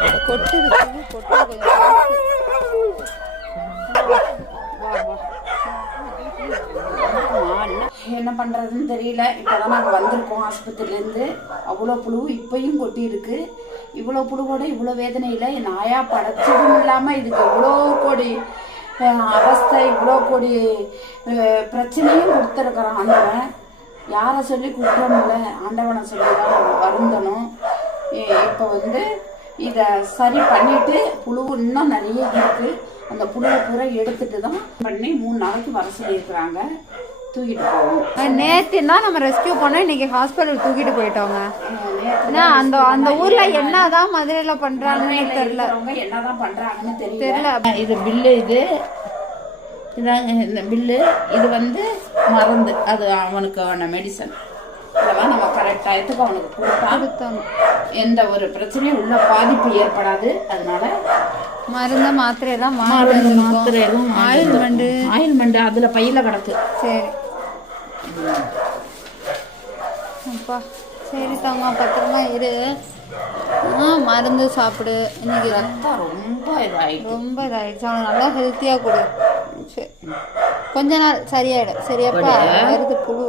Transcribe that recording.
கொட்டி கிடக்கு. கொட்டு இருக்குது, கொட்டு கொஞ்சம் பார்த்து. என்ன பண்ணுறதுன்னு தெரியல. இப்போ தான் நாங்கள் வந்திருக்கோம் ஆஸ்பத்திரியிலேருந்து. அவ்வளோ புழு இப்பயும் கொட்டி இருக்கு. இவ்வளோ புழுவோட இவ்வளோ வேதனையில் நாயா படைச்சதும் இல்லாமல் இதுக்கு இவ்வளோ கோடி அவஸ்தை, இவ்வளோ கோடி பிரச்சனையும் கொடுத்துருக்குறான் ஆண்டவன். யாரை சொல்லி குற்றமில்லை, ஆண்டவனை சொல்லி தான் வருந்தணும். இப்போ இதை சரி பண்ணிவிட்டு புழு இன்னும் நிறைய இருக்குது. அந்த புழுவை பூரா எடுத்துட்டு தான் பண்ணி 3 நாளைக்கு வர சொல்லியிருக்கிறாங்க. தூக்கிட்டு போவோம். நேற்று தான் நம்ம ரெஸ்கியூ பண்ணோம், இன்னைக்கு ஹாஸ்பிட்டல் தூக்கிட்டு போயிட்டோங்க. ஏன்னா அந்த அந்த ஊர்ல என்னதான் மதுரையில பண்றாங்கன்னு தெரியல, என்னதான் பண்றாங்கன்னு தெரியல. இது பில்லு, இதாங்க இந்த பில்லு. இது மருந்து, அது அவனுக்கான மெடிசன். இதெல்லாம் நம்ம கரெக்ட் டயத்துக்கு அவனுக்கு கொடுத்தோம். எந்த ஒரு பிரச்சனையும் உள்ள பாதிப்பு ஏற்படாது. அதனால மருந்து மாத்திரையெல்லாம் ஆயில்மெண்ட் அதுல பையில கிடக்கு. சரி அப்பா, சரி தாங்க, பத்திரமா இரு. மருந்து சாப்பிடு. இன்னைக்கு ரொம்ப இதாயிடுச்சு, அவனுக்கு நல்லா ஹெல்த்தியாக கொடு. சரி, கொஞ்ச நாள் சரியாயிடும். சரியாப்பா, வருது புழு